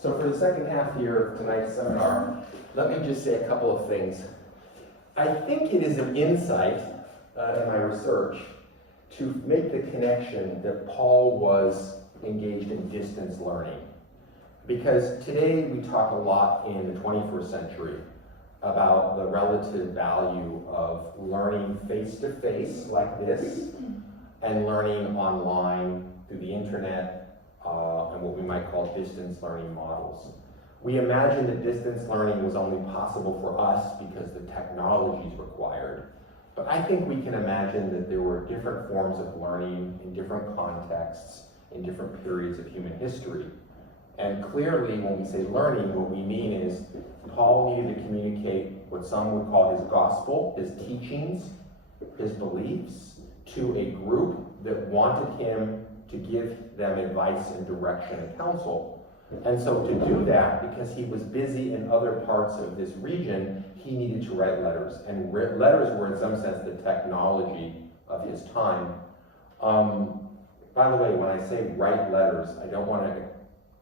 So for the second half here of tonight's seminar, let me just say a couple of things. I think it is an insight in my research to make the connection that Paul was engaged in distance learning. Because today we talk a lot in the 21st century about the relative value of learning face-to-face like this and learning online through the internet and what we might call distance learning models. We imagine that distance learning was only possible for us because the technology is required. But I think we can imagine that there were different forms of learning in different contexts, in different periods of human history. And clearly, when we say learning, what we mean is Paul needed to communicate what some would call his gospel, his teachings, his beliefs, to a group that wanted him to give them advice and direction and counsel. And so to do that, because he was busy in other parts of this region, he needed to write letters. And letters were, in some sense, the technology of his time. By the way, when I say write letters, I don't want to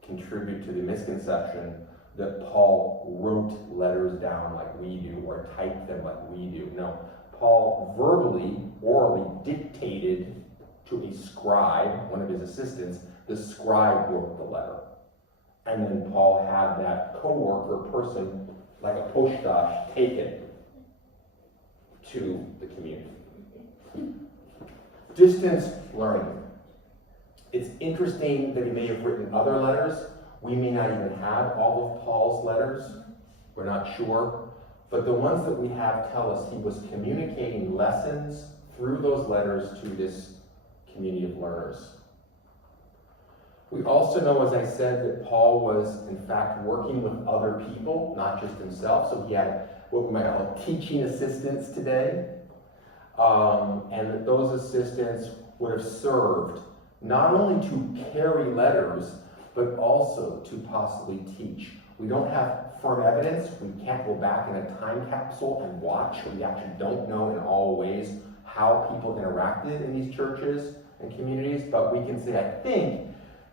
contribute to the misconception that Paul wrote letters down like we do or typed them like we do. No, Paul verbally, orally dictated to a scribe, one of his assistants. The scribe wrote the letter. And then Paul had that co-worker person, like a postdoc, take it to the community. Distance learning. It's interesting that he may have written other letters. We may not even have all of Paul's letters. We're not sure. But the ones that we have tell us he was communicating lessons through those letters to this community of learners. We also know, as I said, that Paul was, in fact, working with other people, not just himself. So he had what we might call teaching assistants today. And that those assistants would have served not only to carry letters, but also to possibly teach. We don't have firm evidence. We can't go back in a time capsule and watch. We actually don't know in all ways how people interacted in these churches and communities, but we can say, I think,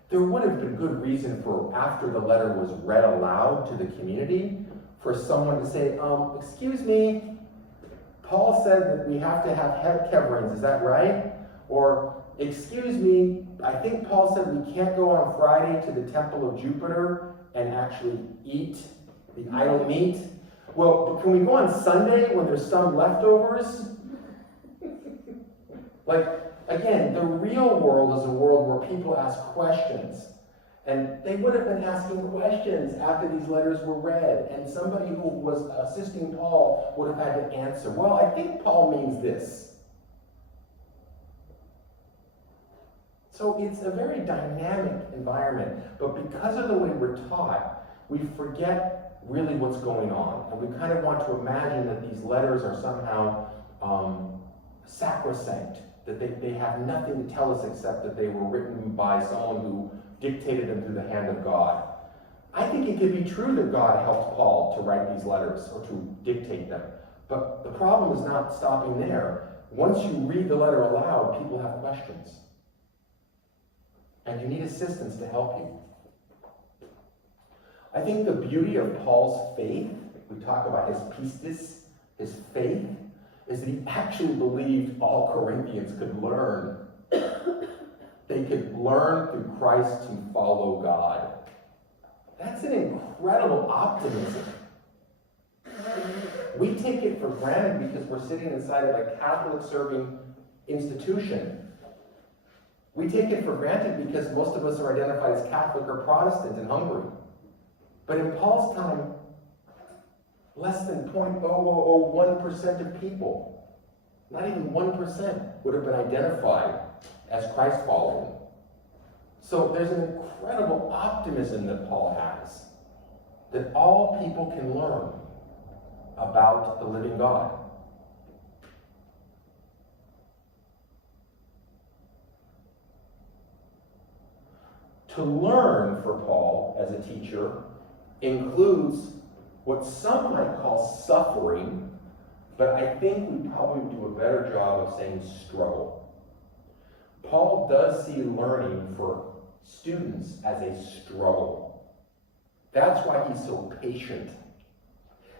there would have been good reason for, after the letter was read aloud to the community, for someone to say, excuse me, Paul said that we have to have head coverings, is that right? Or, excuse me, I think Paul said we can't go on Friday to the temple of Jupiter and actually eat the idol meat. Well, can we go on Sunday when there's some leftovers? Again, the real world is a world where people ask questions. And they would have been asking questions after these letters were read. And somebody who was assisting Paul would have had to answer, well, I think Paul means this. So it's a very dynamic environment. But because of the way we're taught, we forget really what's going on. And we kind of want to imagine that these letters are somehow sacrosanct, that they have nothing to tell us except that they were written by someone who dictated them through the hand of God. I think it could be true that God helped Paul to write these letters or to dictate them. But the problem is not stopping there. Once you read the letter aloud, people have questions. And you need assistance to help you. I think the beauty of Paul's faith, we talk about his pistis, his faith, is that he actually believed all Corinthians could learn. They could learn through Christ to follow God. That's an incredible optimism. We take it for granted because we're sitting inside of a Catholic-serving institution. We take it for granted because most of us are identified as Catholic or Protestant in Hungary. But in Paul's time, less than 0.0001% of people, not even 1%, would have been identified as Christ following. So there's an incredible optimism that Paul has, that all people can learn about the living God. To learn for Paul as a teacher includes what some might call suffering, but I think we probably do a better job of saying struggle. Paul does see learning for students as a struggle. That's why he's so patient.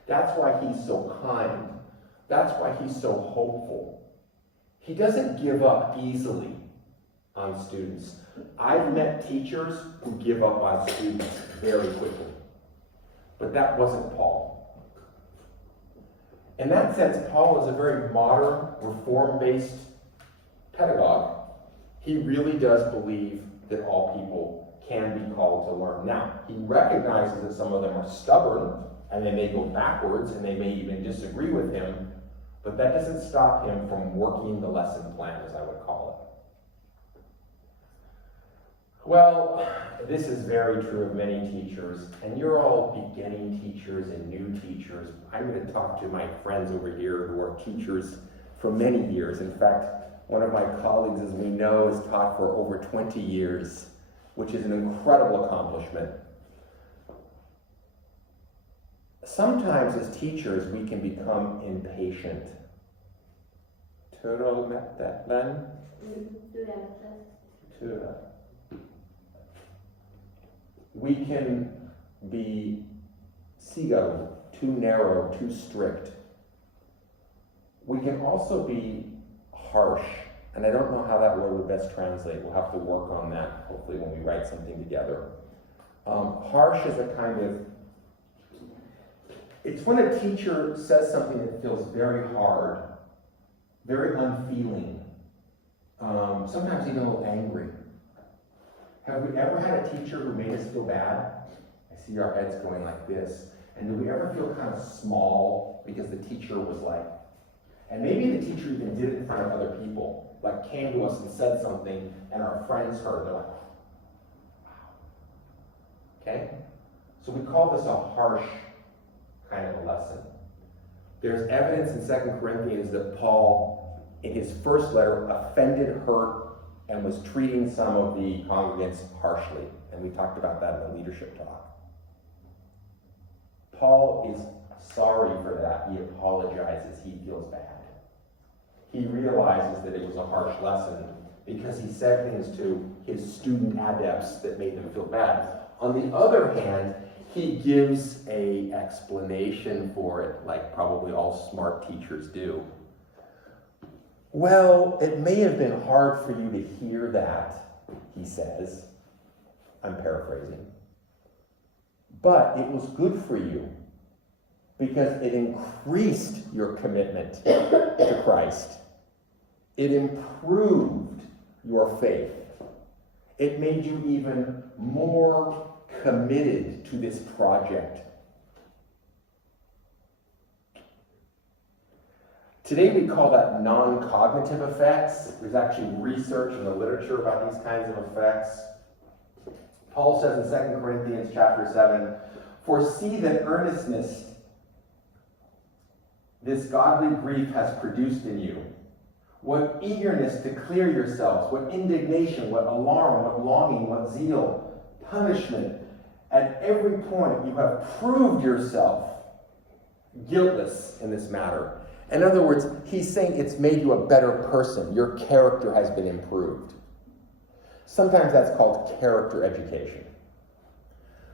That's why he's so kind. That's why he's so hopeful. He doesn't give up easily on students. I've met teachers who give up on students very quickly. But that wasn't Paul. In that sense, Paul is a very modern, reform-based pedagogue. He really does believe that all people can be called to learn. Now, he recognizes that some of them are stubborn, and they may go backwards, and they may even disagree with him, but that doesn't stop him from working the lesson plan, as I would call it. Well, this is very true of many teachers, and you're all beginning teachers and new teachers. I'm going to talk to my friends over here who are teachers for many years. In fact, one of my colleagues, as we know, has taught for over 20 years, which is an incredible accomplishment. Sometimes as teachers, we can become impatient. We can be too narrow, too strict. We can also be harsh, and I don't know how that word would best translate. We'll have to work on that, hopefully, when we write something together. Harsh is a kind of, it's when a teacher says something that feels very hard, very unfeeling, sometimes even a little angry. Have we ever had a teacher who made us feel bad? I see our heads going like this. And do we ever feel kind of small because the teacher was like, and maybe the teacher even did it in front of other people, like came to us and said something and our friends heard, they're like, wow. Okay? So we call this a harsh kind of a lesson. There's evidence in 2 Corinthians that Paul, in his first letter, offended, hurt, and was treating some of the congregants harshly. And we talked about that in the leadership talk. Paul is sorry for that. He apologizes. He feels bad. He realizes that it was a harsh lesson because he said things to his student adepts that made them feel bad. On the other hand, he gives an explanation for it, like probably all smart teachers do. Well, it may have been hard for you to hear that, he says. I'm paraphrasing. But it was good for you because it increased your commitment to Christ. It improved your faith. It made you even more committed to this project. Today we call that non-cognitive effects. There's actually research in the literature about these kinds of effects. Paul says in 2 Corinthians chapter 7, "For see that earnestness this godly grief has produced in you. What eagerness to clear yourselves, what indignation, what alarm, what longing, what zeal, punishment. At every point you have proved yourself guiltless in this matter." In other words, he's saying it's made you a better person. Your character has been improved. Sometimes that's called character education.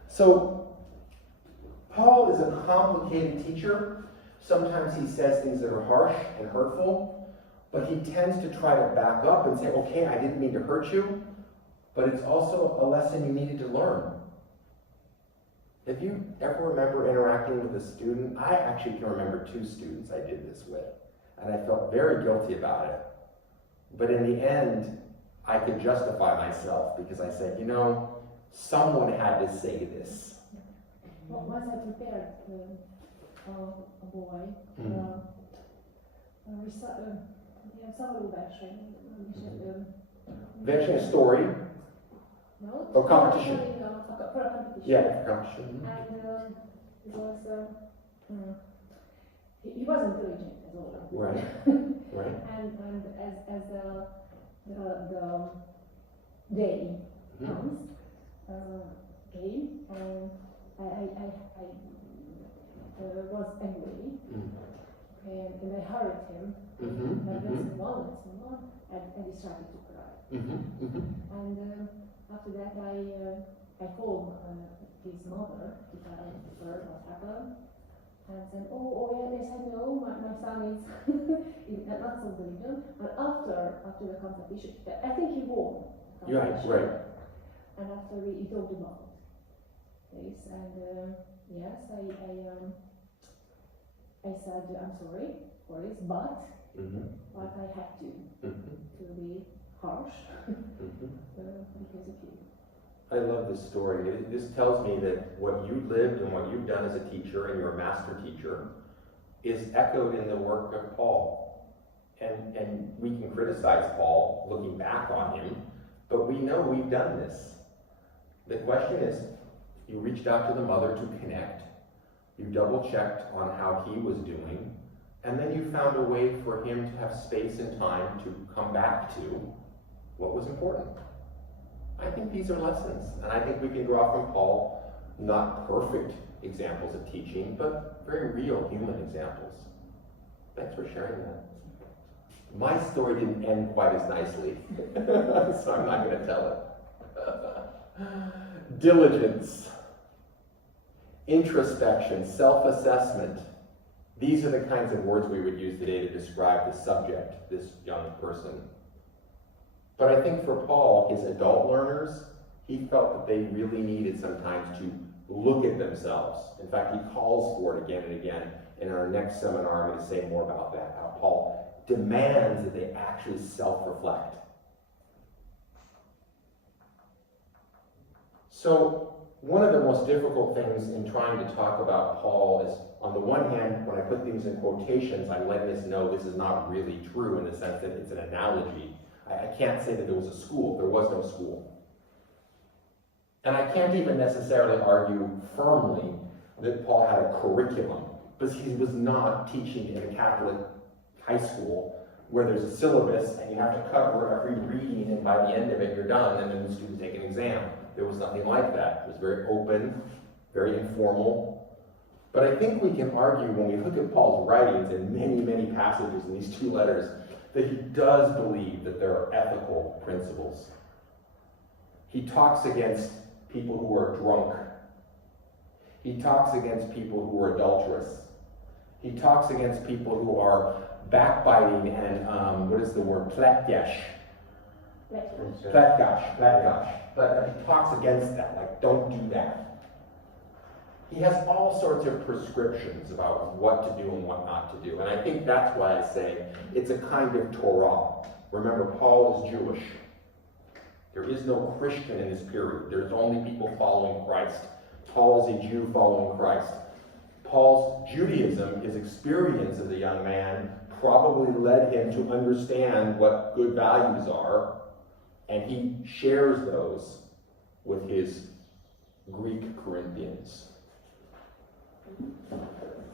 So, Paul is a complicated teacher. Sometimes he says things that are harsh and hurtful, but he tends to try to back up and say, okay, I didn't mean to hurt you, but it's also a lesson you needed to learn. If you ever remember interacting with a student, I actually can remember 2 students I did this with, and I felt very guilty about it. But in the end, I could justify myself because I said, someone had to say this. Well, once I prepared a boy, Verseny, a story. No? Or competition. For a competition. Yeah, competition. And it was, he wasn't intelligent at all. Right. Right. And as the day comes, came, I was angry, and I hurried him. And I went someone, and he started to cry. And after that, I called his mother to tell her what happened. And said, yeah, they said no, my son is not so religion. But after the competition, I think he won. Yeah, right. And after we talked about this, and yes, I said I'm sorry for this, but I had to be harsh because of you. I love this story. This tells me that what you lived and what you've done as a teacher, and you're a master teacher, is echoed in the work of Paul. And we can criticize Paul looking back on him, but we know we've done this. The question is, you reached out to the mother to connect, you double-checked on how he was doing, and then you found a way for him to have space and time to come back to what was important. I think these are lessons, and I think we can draw from Paul not perfect examples of teaching, but very real human examples. Thanks for sharing that. My story didn't end quite as nicely, so I'm not going to tell it. Diligence, introspection, self-assessment. These are the kinds of words we would use today to describe the subject, this young person. But I think for Paul, his adult learners, he felt that they really needed sometimes to look at themselves. In fact, he calls for it again and again. In our next seminar, I'm going to say more about that, how Paul demands that they actually self-reflect. So, one of the most difficult things in trying to talk about Paul is, on the one hand, when I put things in quotations, I'm letting us know this is not really true in the sense that it's an analogy. I can't say that there was a school. There was no school. And I can't even necessarily argue firmly that Paul had a curriculum, because he was not teaching in a Catholic high school where there's a syllabus and you have to cover every reading, and by the end of it you're done, and then the students take an exam. There was nothing like that. It was very open, very informal. But I think we can argue, when we look at Paul's writings in many, many passages in these two letters, that he does believe that there are ethical principles. He talks against people who are drunk. He talks against people who are adulterous. He talks against people who are backbiting and, what is the word, pletgash. But he talks against that, like, don't do that. He has all sorts of prescriptions about what to do and what not to do. And I think that's why I say it's a kind of Torah. Remember, Paul is Jewish. There is no Christian in this period. There's only people following Christ. Paul is a Jew following Christ. Paul's Judaism, his experience as a young man, probably led him to understand what good values are, and he shares those with his Greek Corinthians.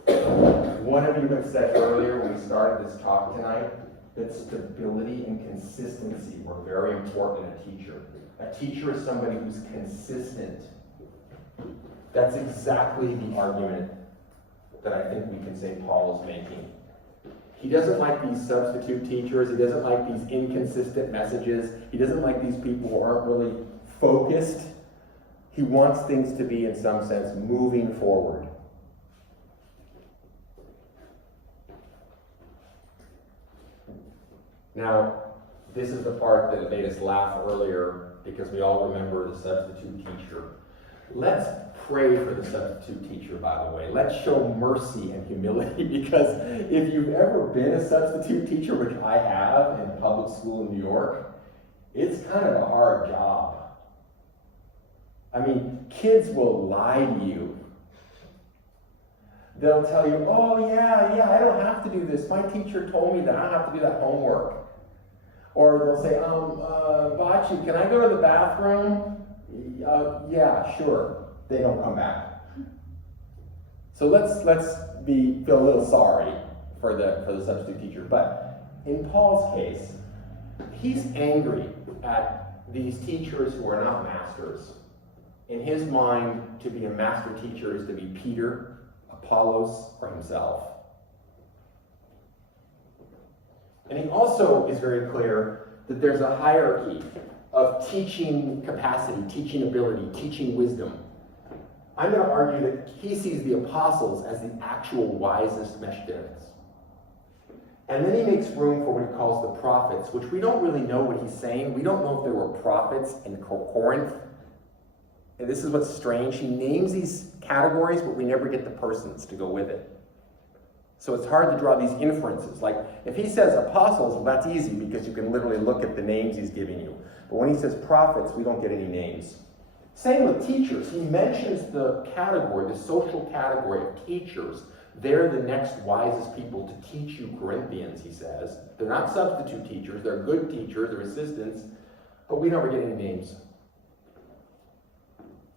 One of you have said earlier when we started this talk tonight that stability and consistency were very important in a teacher. A teacher is somebody who's consistent. That's exactly the argument that I think we can say Paul is making. He doesn't like these substitute teachers. He doesn't like these inconsistent messages. He doesn't like these people who aren't really focused. He wants things to be, in some sense, moving forward. Now, this is the part that made us laugh earlier, because we all remember the substitute teacher. Let's pray for the substitute teacher, by the way. Let's show mercy and humility, because if you've ever been a substitute teacher, which I have in public school in New York, it's kind of a hard job. I mean, kids will lie to you. They'll tell you, oh yeah, I don't have to do this. My teacher told me that I don't have to do that homework. Or they'll say, Bachi, can I go to the bathroom? Yeah, sure. They don't come back. So let's feel a little sorry for the substitute teacher. But in Paul's case, he's angry at these teachers who are not masters. In his mind, to be a master teacher is to be Peter, Apollos, or himself. And he also is very clear that there's a hierarchy of teaching capacity, teaching ability, teaching wisdom. I'm going to argue that he sees the apostles as the actual wisest meshderets. And then he makes room for what he calls the prophets, which we don't really know what he's saying. We don't know if there were prophets in Corinth. And this is what's strange. He names these categories, but we never get the persons to go with it. So it's hard to draw these inferences. Like, if he says apostles, well, that's easy because you can literally look at the names he's giving you. But when he says prophets, we don't get any names. Same with teachers. He mentions the category, the social category of teachers. They're the next wisest people to teach you Corinthians, he says. They're not substitute teachers. They're good teachers. They're assistants. But we never get any names.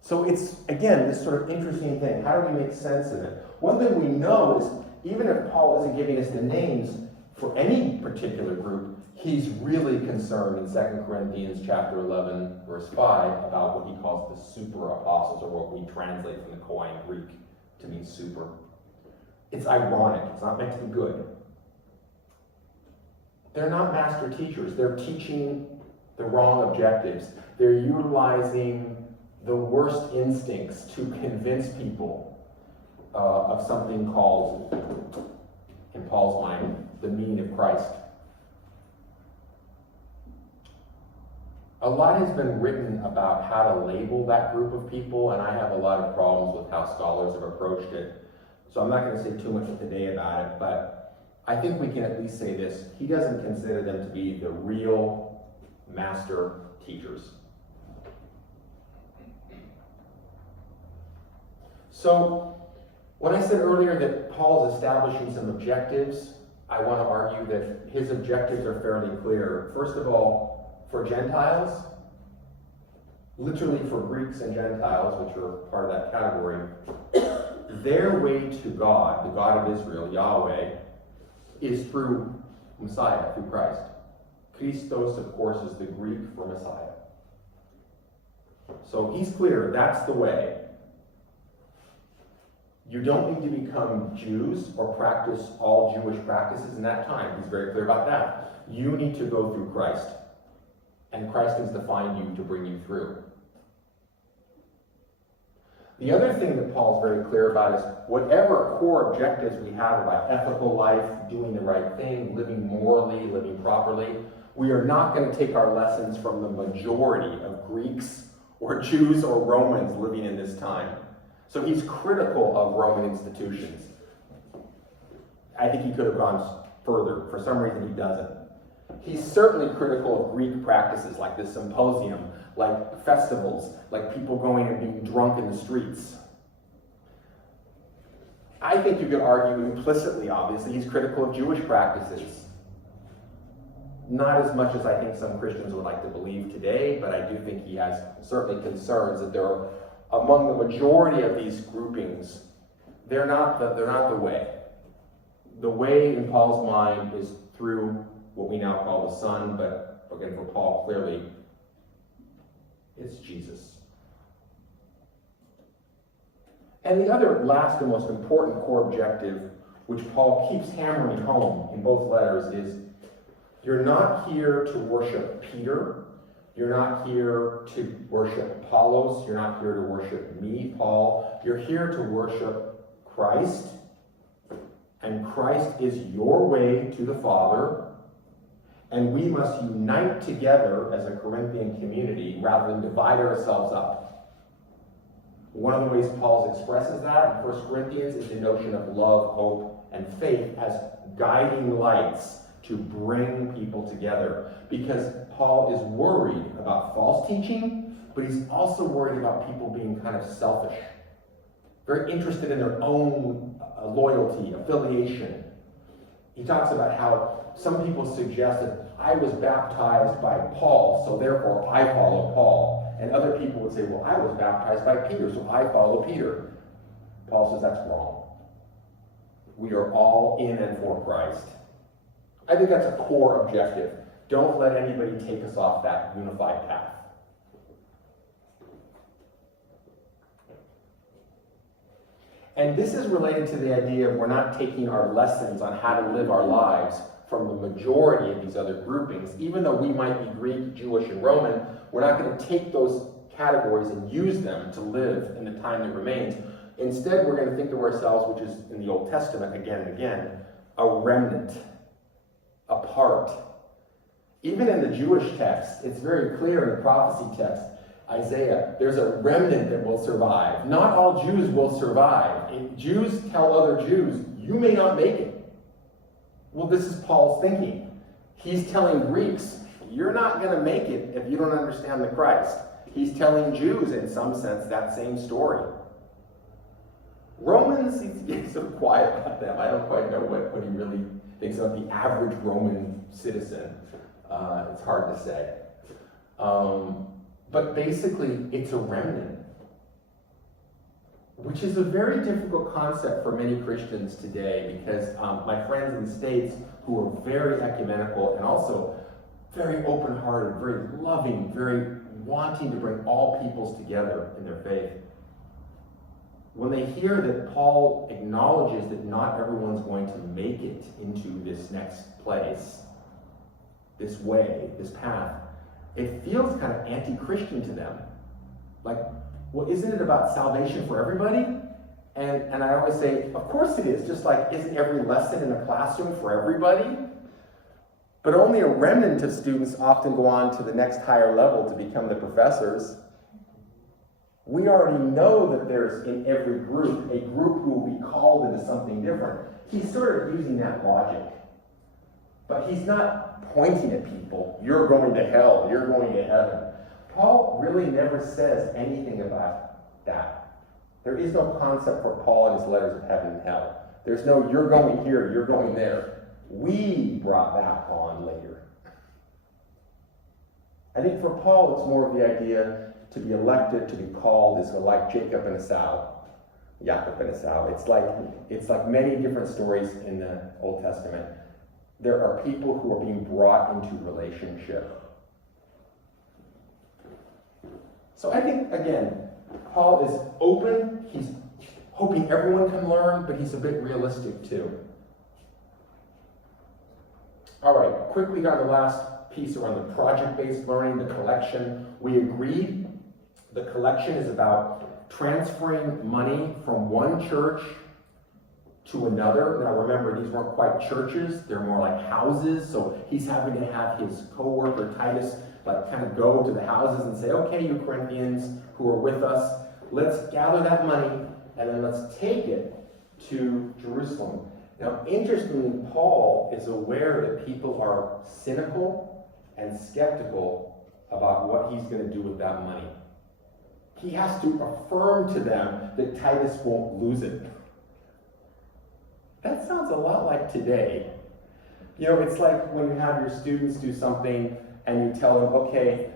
So it's, again, this sort of interesting thing. How do we make sense of it? One thing we know is, even if Paul isn't giving us the names for any particular group, he's really concerned in 2 Corinthians chapter 11, verse 5, about what he calls the super apostles, or what we translate from the Koine Greek to mean super. It's ironic. It's not meant to be good. They're not master teachers. They're teaching the wrong objectives. They're utilizing the worst instincts to convince people of something called, in Paul's mind, the meaning of Christ. A lot has been written about how to label that group of people, and I have a lot of problems with how scholars have approached it. So I'm not going to say too much today about it, but I think we can at least say this. He doesn't consider them to be the real master teachers. So, when I said earlier that Paul's establishing some objectives, I want to argue that his objectives are fairly clear. First of all, for Gentiles, literally for Greeks and Gentiles, which are part of that category, their way to God, the God of Israel, Yahweh, is through Messiah, through Christ. Christos, of course, is the Greek for Messiah. So he's clear, that's the way. You don't need to become Jews or practice all Jewish practices in that time. He's very clear about that. You need to go through Christ. And Christ needs to find you to bring you through. The other thing that Paul's very clear about is whatever core objectives we have about ethical life, doing the right thing, living morally, living properly, we are not going to take our lessons from the majority of Greeks or Jews or Romans living in this time. So he's critical of Roman institutions. I think he could have gone further. For some reason he doesn't. He's certainly critical of Greek practices like the symposium, like festivals, like people going and being drunk in the streets. I think you could argue implicitly, obviously, he's critical of Jewish practices. Not as much as I think some Christians would like to believe today, but I do think he has certainly concerns that there are, among the majority of these groupings, they're not the way. The way in Paul's mind is through what we now call the Son, but again for Paul clearly, it's Jesus. And the other last and most important core objective, which Paul keeps hammering home in both letters, is you're not here to worship Peter. You're not here to worship Apollos. You're not here to worship me, Paul. You're here to worship Christ. And Christ is your way to the Father. And we must unite together as a Corinthian community rather than divide ourselves up. One of the ways Paul expresses that in 1 Corinthians is the notion of love, hope, and faith as guiding lights to bring people together. Because Paul is worried about false teaching, but he's also worried about people being kind of selfish, very interested in their own loyalty, affiliation. He talks about how some people suggested, I was baptized by Paul, so therefore I follow Paul. And other people would say, well, I was baptized by Peter, so I follow Peter. Paul says that's wrong. We are all in and for Christ. I think that's a core objective. Don't let anybody take us off that unified path. And this is related to the idea of we're not taking our lessons on how to live our lives from the majority of these other groupings. Even though we might be Greek, Jewish, and Roman, we're not going to take those categories and use them to live in the time that remains. Instead, we're going to think of ourselves, which is in the Old Testament again and again, a remnant, a part. Even in the Jewish text, it's very clear in the prophecy text, Isaiah, there's a remnant that will survive. Not all Jews will survive. If Jews tell other Jews, you may not make it. Well, this is Paul's thinking. He's telling Greeks, you're not going to make it if you don't understand the Christ. He's telling Jews, in some sense, that same story. Romans, he's sort of quiet about them. I don't quite know what he really thinks about the average Roman citizen. It's hard to say. But basically, it's a remnant, which is a very difficult concept for many Christians today, because my friends in the States who are very ecumenical and also very open-hearted, very loving, very wanting to bring all peoples together in their faith, when they hear that Paul acknowledges that not everyone's going to make it into this next place, this way, this path, it feels kind of anti-Christian to them. Like, well, isn't it about salvation for everybody? And I always say, of course it is. Just like, isn't every lesson in a classroom for everybody? But only a remnant of students often go on to the next higher level to become the professors. We already know that there's in every group a group who will be called into something different. He's sort of using that logic. But he's not pointing at people, you're going to hell, you're going to heaven. Paul really never says anything about that. There is no concept for Paul in his letters of heaven and hell. There's no, you're going here, you're going there. We brought that on later. I think for Paul, it's more of the idea to be elected, to be called, is like Jacob and Esau. It's like many different stories in the Old Testament. There are people who are being brought into relationship. So I think, again, Paul is open. He's hoping everyone can learn, but he's a bit realistic too. All right, quickly on the last piece around the project-based learning, the collection. We agreed the collection is about transferring money from one church to another. Now remember, these weren't quite churches, they're more like houses, so he's having to have his co-worker Titus like kind of go to the houses and say, okay, you Corinthians who are with us, let's gather that money and then let's take it to Jerusalem. Now interestingly, Paul is aware that people are cynical and skeptical about what he's going to do with that money. He has to affirm to them that Titus won't lose it. That sounds a lot like today. You know, it's like when you have your students do something and you tell them, okay,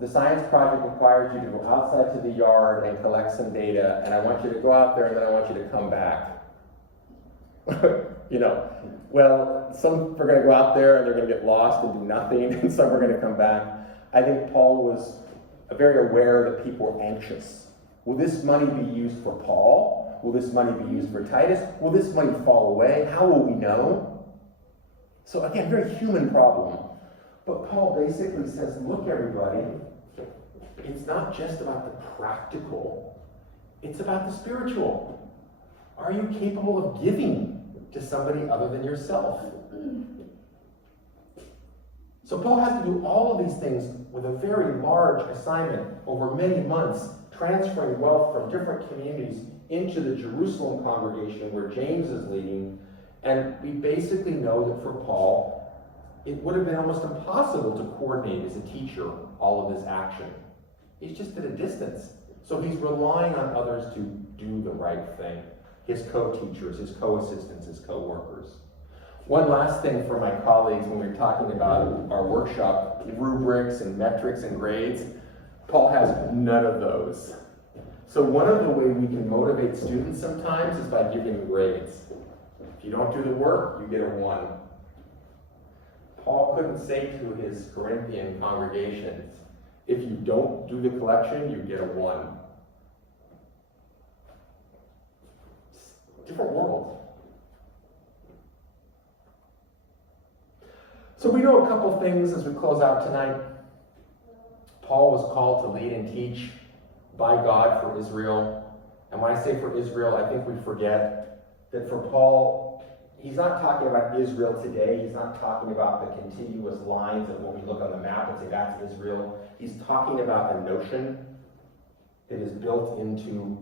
the science project requires you to go outside to the yard and collect some data, and I want you to go out there and then I want you to come back. You know, well, some are going to go out there and they're going to get lost and do nothing, and some are going to come back. I think Paul was very aware that people were anxious. Will this money be used for Paul? Will this money be used for Titus? Will this money fall away? How will we know? So again, very human problem. But Paul basically says, look everybody, it's not just about the practical, it's about the spiritual. Are you capable of giving to somebody other than yourself? So Paul has to do all of these things with a very large assignment over many months, transferring wealth from different communities into the Jerusalem congregation where James is leading. And we basically know that for Paul, it would have been almost impossible to coordinate as a teacher all of this action. He's just at a distance. So he's relying on others to do the right thing. His co-teachers, his co-assistants, his co-workers. One last thing for my colleagues when we're talking about our workshop, rubrics and metrics and grades, Paul has none of those. So one of the ways we can motivate students sometimes is by giving them grades. If you don't do the work, you get a 1. Paul couldn't say to his Corinthian congregations, if you don't do the collection, you get a 1. Different world. So we know a couple things as we close out tonight. Paul was called to lead and teach by God for Israel. And when I say for Israel, I think we forget that for Paul, he's not talking about Israel today. He's not talking about the continuous lines of when we look on the map and say that's Israel. He's talking about a notion that is built into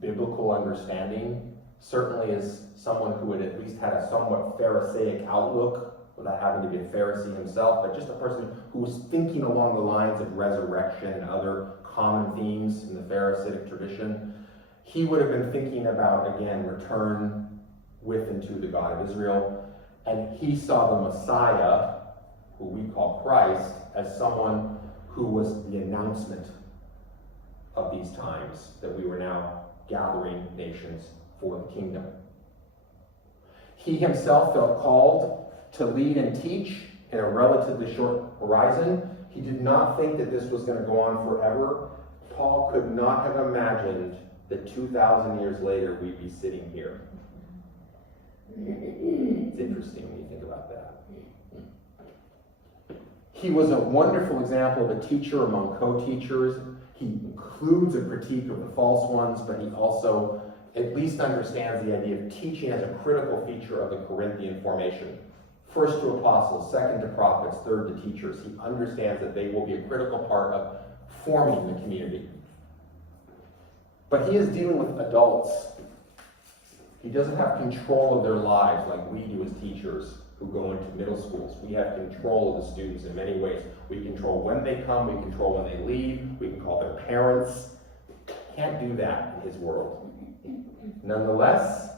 biblical understanding, certainly as someone who had at least had a somewhat Pharisaic outlook, without having to be a Pharisee himself, but just a person who was thinking along the lines of resurrection and other common themes in the Pharisaic tradition. He would have been thinking about, again, return with and to the God of Israel. And he saw the Messiah, who we call Christ, as someone who was the announcement of these times, that we were now gathering nations for the kingdom. He himself felt called to lead and teach in a relatively short horizon. He did not think that this was going to go on forever. Paul could not have imagined that 2,000 years later we'd be sitting here. It's interesting when you think about that. He was a wonderful example of a teacher among co-teachers. He includes a critique of the false ones, but he also at least understands the idea of teaching as a critical feature of the Corinthian formation. First to apostles, second to prophets, third to teachers. He understands that they will be a critical part of forming the community. But he is dealing with adults. He doesn't have control of their lives like we do as teachers who go into middle schools. We have control of the students in many ways. We control when they come, we control when they leave, we can call their parents. Can't do that in his world. Nonetheless,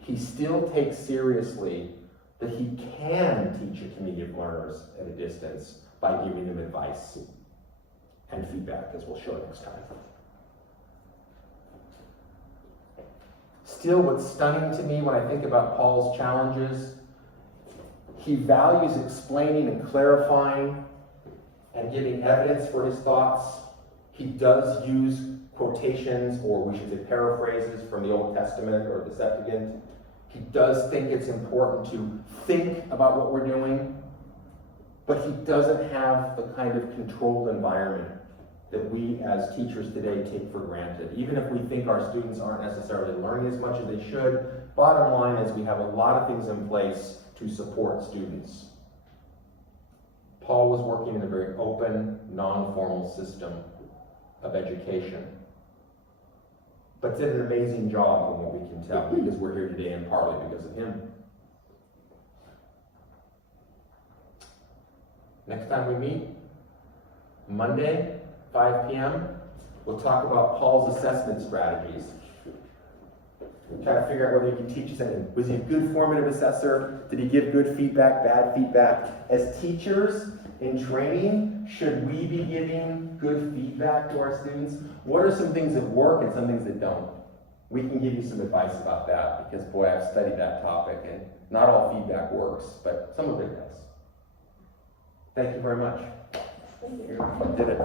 he still takes seriously that he can teach a community of learners at a distance by giving them advice and feedback, as we'll show next time. Still, what's stunning to me when I think about Paul's challenges, he values explaining and clarifying and giving evidence for his thoughts. He does use quotations, or we should say paraphrases, from the Old Testament or the Septuagint. He does think it's important to think about what we're doing, but he doesn't have the kind of controlled environment that we as teachers today take for granted. Even if we think our students aren't necessarily learning as much as they should, bottom line is we have a lot of things in place to support students. Paul was working in a very open, non-formal system of education, but did an amazing job from what we can tell, because we're here today and partly because of him. Next time we meet, Monday, 5 p.m., we'll talk about Paul's assessment strategies. We'll try to figure out whether he can teach us anything. Was he a good formative assessor? Did he give good feedback, bad feedback? As teachers in training, should we be giving good feedback to our students? What are some things that work and some things that don't? We can give you some advice about that, because boy, I've studied that topic, and not all feedback works, but some of it does. Thank you very much. Thank you. You did it.